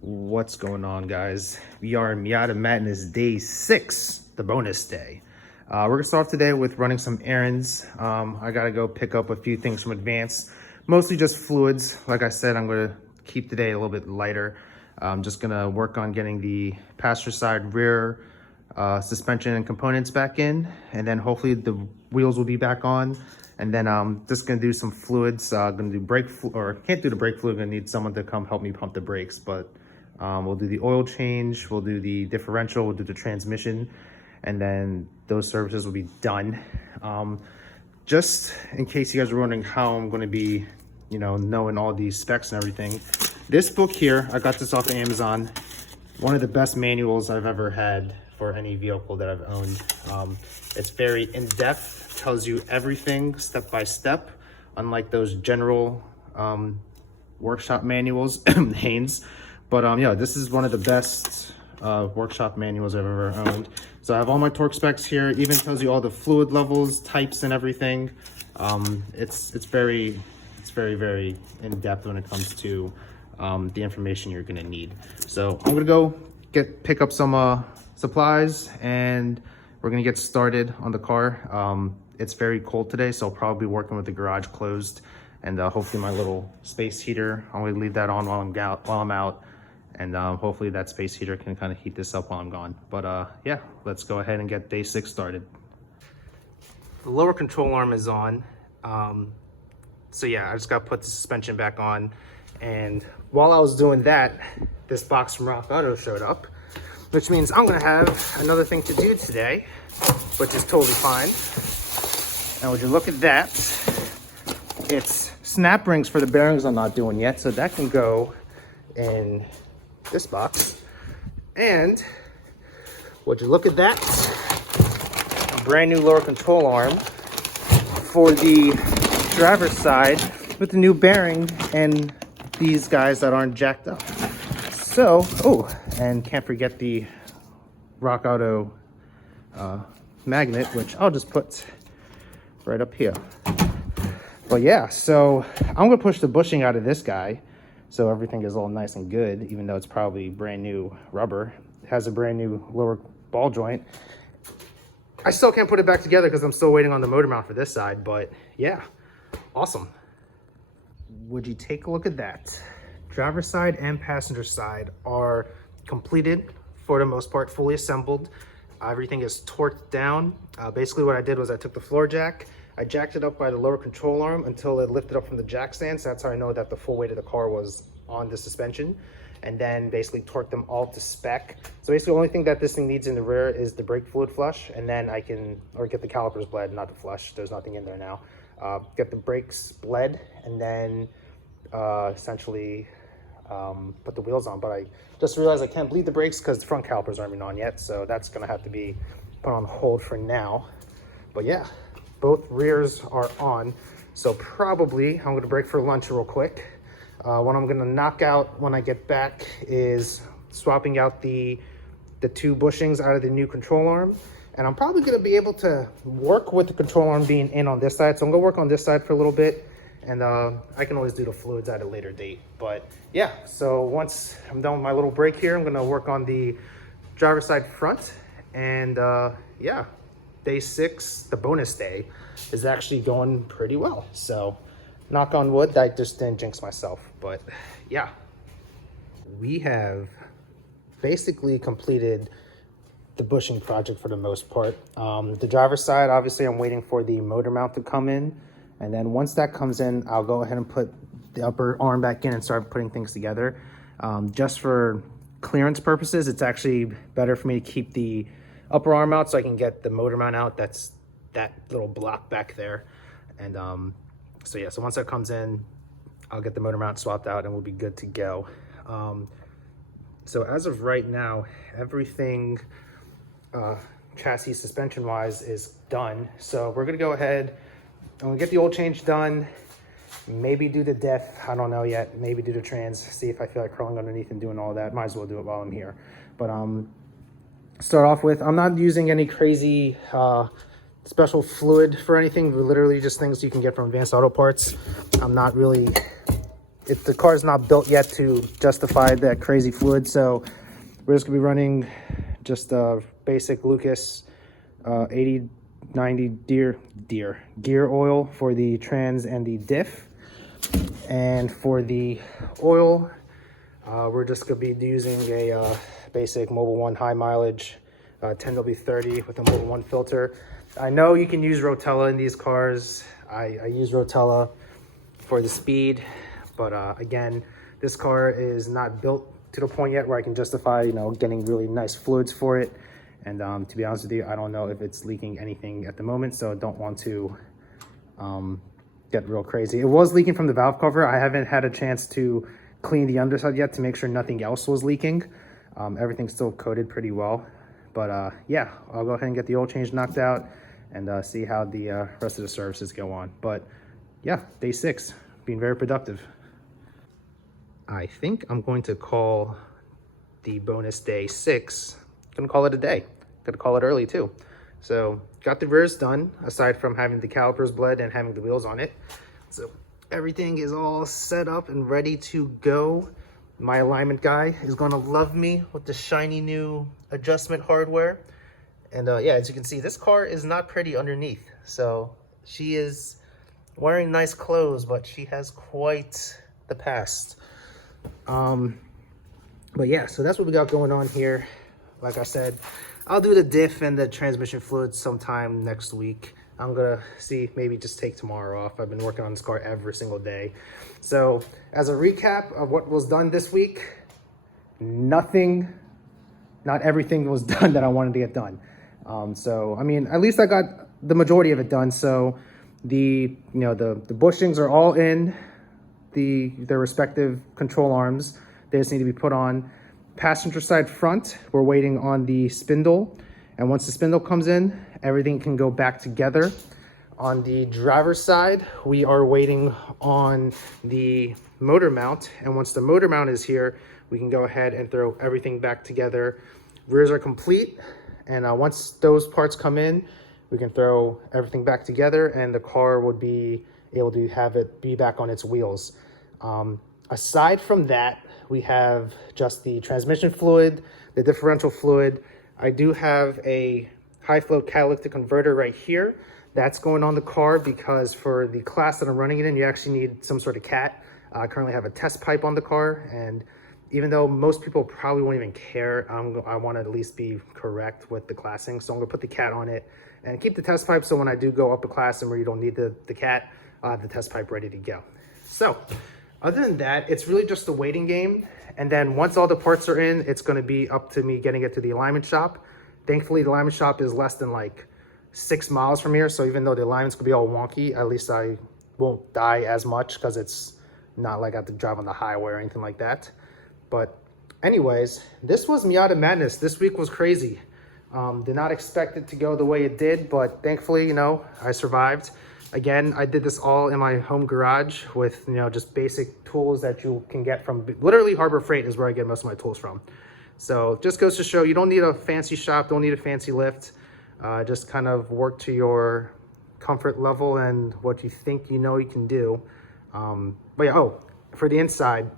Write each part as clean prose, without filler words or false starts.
What's going on, guys? We are in Miata Madness day 6, the bonus day. We're gonna start off today with running some errands. I gotta go pick up a few things from Advance, mostly just fluids. Like I said, I'm gonna keep today a little bit lighter. I'm just gonna work on getting the passenger side rear suspension and components back in, and then hopefully the wheels will be back on. And then I'm just gonna do some fluids. Gonna do brake or can't do the brake fluid. Gonna need someone to come help me pump the brakes, but we'll do the oil change, we'll do the differential, we'll do the transmission, and then those services will be done. Just in case you guys are wondering how I'm gonna be, knowing all these specs and everything. This book here, I got this off of Amazon. One of the best manuals I've ever had for any vehicle that I've owned. It's very in-depth, tells you everything step by step, unlike those general workshop manuals, Haynes. But yeah, this is one of the best workshop manuals I've ever owned. So I have all my torque specs here, even tells you all the fluid levels, types, and everything. It's very in-depth when it comes to the information you're gonna need. So I'm gonna go pick up some supplies, and we're gonna get started on the car. It's very cold today, so I'll probably be working with the garage closed, and hopefully my little space heater, I'm gonna leave that on while I'm out, and hopefully that space heater can kind of heat this up while I'm gone. But yeah, let's go ahead and get day 6 started. The lower control arm is on. So yeah, I just got to put the suspension back on. And while I was doing that, this box from Rock Auto showed up, which means I'm gonna have another thing to do today, which is totally fine. And would you look at that? It's snap rings for the bearings I'm not doing yet, so that can go in this box. And would you look at that? A brand new lower control arm for the driver's side with the new bearing and these guys that aren't jacked up. So, oh, and can't forget the Rock Auto magnet, which I'll just put right up here. But yeah, so I'm gonna push the bushing out of this guy so everything is all nice and good, even though it's probably brand new rubber. It has a brand new lower ball joint. I still can't put it back together because I'm still waiting on the motor mount for this side, but yeah, awesome. Would you take a look at that? Driver's side and passenger side are completed for the most part, fully assembled. Everything is torqued down. Basically what I did was I took the floor jack, I jacked it up by the lower control arm until it lifted up from the jack stand. So that's how I know that the full weight of the car was on the suspension. And then basically torqued them all to spec. So basically the only thing that this thing needs in the rear is the brake fluid flush, and then I can, or get the calipers bled, not the flush, there's nothing in there now. Get the brakes bled, and then essentially put the wheels on. But I just realized I can't bleed the brakes because the front calipers aren't even on yet, so that's gonna have to be put on hold for now. But yeah, both rears are on, so probably I'm gonna break for lunch real quick. What I'm gonna knock out when I get back is swapping out the 2 bushings out of the new control arm, and I'm probably gonna be able to work with the control arm being in on this side. So I'm gonna work on this side for a little bit, and I can always do the fluids at a later date. But yeah, so once I'm done with my little break here, I'm gonna work on the driver's side front, and yeah, day 6, the bonus day, is actually going pretty well. So knock on wood, I just didn't jinx myself. But yeah, we have basically completed the bushing project for the most part. The driver's side, obviously I'm waiting for the motor mount to come in, and then once that comes in, I'll go ahead and put the upper arm back in and start putting things together. Just for clearance purposes, it's actually better for me to keep the upper arm out so I can get the motor mount out. That's that little block back there. And so yeah, so once that comes in, I'll get the motor mount swapped out and we'll be good to go. So as of right now, everything chassis suspension wise is done. So we're gonna go ahead, I'm gonna get the oil change done, maybe do the diff, I don't know yet, maybe do the trans, see if I feel like crawling underneath and doing all that. Might as well do it while I'm here. But start off with, I'm not using any crazy special fluid for anything, literally just things you can get from Advanced Auto Parts. I'm not really the car is not built yet to justify that crazy fluid, so we're just gonna be running just basic Lucas 80/90 gear oil for the trans and the diff. And for the oil, we're just gonna be using a basic Mobil 1 high mileage 10W30 with a Mobil 1 filter. I know you can use Rotella in these cars. I use Rotella for the speed, but again, this car is not built to the point yet where I can justify, you know, getting really nice fluids for it. And to be honest with you, I don't know if it's leaking anything at the moment, so don't want to get real crazy. It was leaking from the valve cover. I haven't had a chance to clean the underside yet to make sure nothing else was leaking. Everything's still coated pretty well, but yeah, I'll go ahead and get the oil change knocked out and see how the rest of the services go on. But yeah, day 6, being very productive. I think I'm going to call the bonus day 6. Gonna call it a day. Gonna call it early too. So got the rears done, aside from having the calipers bled and having the wheels on it. So everything is all set up and ready to go. My alignment guy is gonna love me with the shiny new adjustment hardware. And yeah, as you can see, this car is not pretty underneath. So she is wearing nice clothes, but she has quite the past. But yeah, so that's what we got going on here. Like I said, I'll do the diff and the transmission fluid sometime next week. I'm gonna see, maybe just take tomorrow off. I've been working on this car every single day. So as a recap of what was done this week, not everything was done that I wanted to get done. So I mean, at least I got the majority of it done. So the bushings are all in their respective control arms. They just need to be put on. Passenger side front, we're waiting on the spindle, and once the spindle comes in, everything can go back together. On the driver's side, we are waiting on the motor mount, and once the motor mount is here, we can go ahead and throw everything back together. Rears are complete, and once those parts come in, we can throw everything back together, and the car would be able to have it be back on its wheels. Aside from that, we have just the transmission fluid, the differential fluid. I do have a high flow catalytic converter right here. That's going on the car because for the class that I'm running it in, you actually need some sort of cat. I currently have a test pipe on the car, and even though most people probably won't even care, I want to at least be correct with the classing. So I'm gonna put the cat on it and keep the test pipe, so when I do go up a class and where you don't need the cat, I have the test pipe ready to go. So other than that, it's really just a waiting game. And then once all the parts are in, it's gonna be up to me getting it to the alignment shop. Thankfully, the alignment shop is less than like 6 miles from here. So even though the alignments could be all wonky, at least I won't die as much because it's not like I have to drive on the highway or anything like that. But anyways, this was Miata Madness. This week was crazy. Did not expect it to go the way it did, but thankfully, you know, I survived. Again, I did this all in my home garage with, you know, just basic tools that you can get from literally Harbor Freight is where I get most of my tools from. So just goes to show you don't need a fancy shop, don't need a fancy lift. Just kind of work to your comfort level and what you think you know you can do. But yeah, oh, for the inside,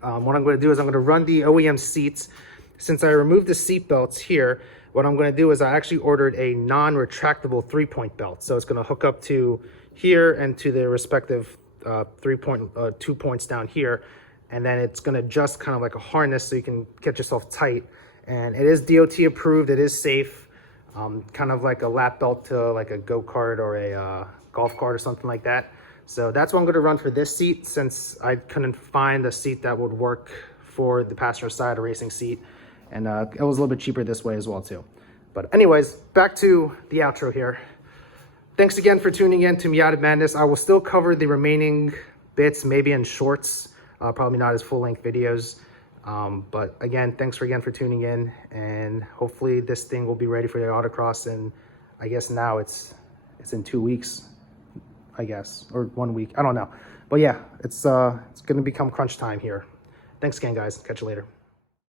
what I'm going to do is I'm going to run the OEM seats. Since I removed the seat belts here, what I'm going to do is I actually ordered a non-retractable 3-point belt. So it's going to hook up to here and to the respective 2 points down here. And then it's going to adjust kind of like a harness so you can get yourself tight. And it is DOT approved. It is safe. Kind of like a lap belt to like a go-kart or a golf cart or something like that. So that's what I'm going to run for this seat, since I couldn't find a seat that would work for the passenger side, a racing seat. And it was a little bit cheaper this way as well too. But anyways, back to the outro here. Thanks again for tuning in to Miata Madness. I will still cover the remaining bits, maybe in shorts, probably not as full-length videos. But again, thanks again for tuning in, and hopefully this thing will be ready for the autocross. And I guess now it's in 2 weeks, I guess, or 1 week. I don't know. But yeah, it's going to become crunch time here. Thanks again, guys. Catch you later.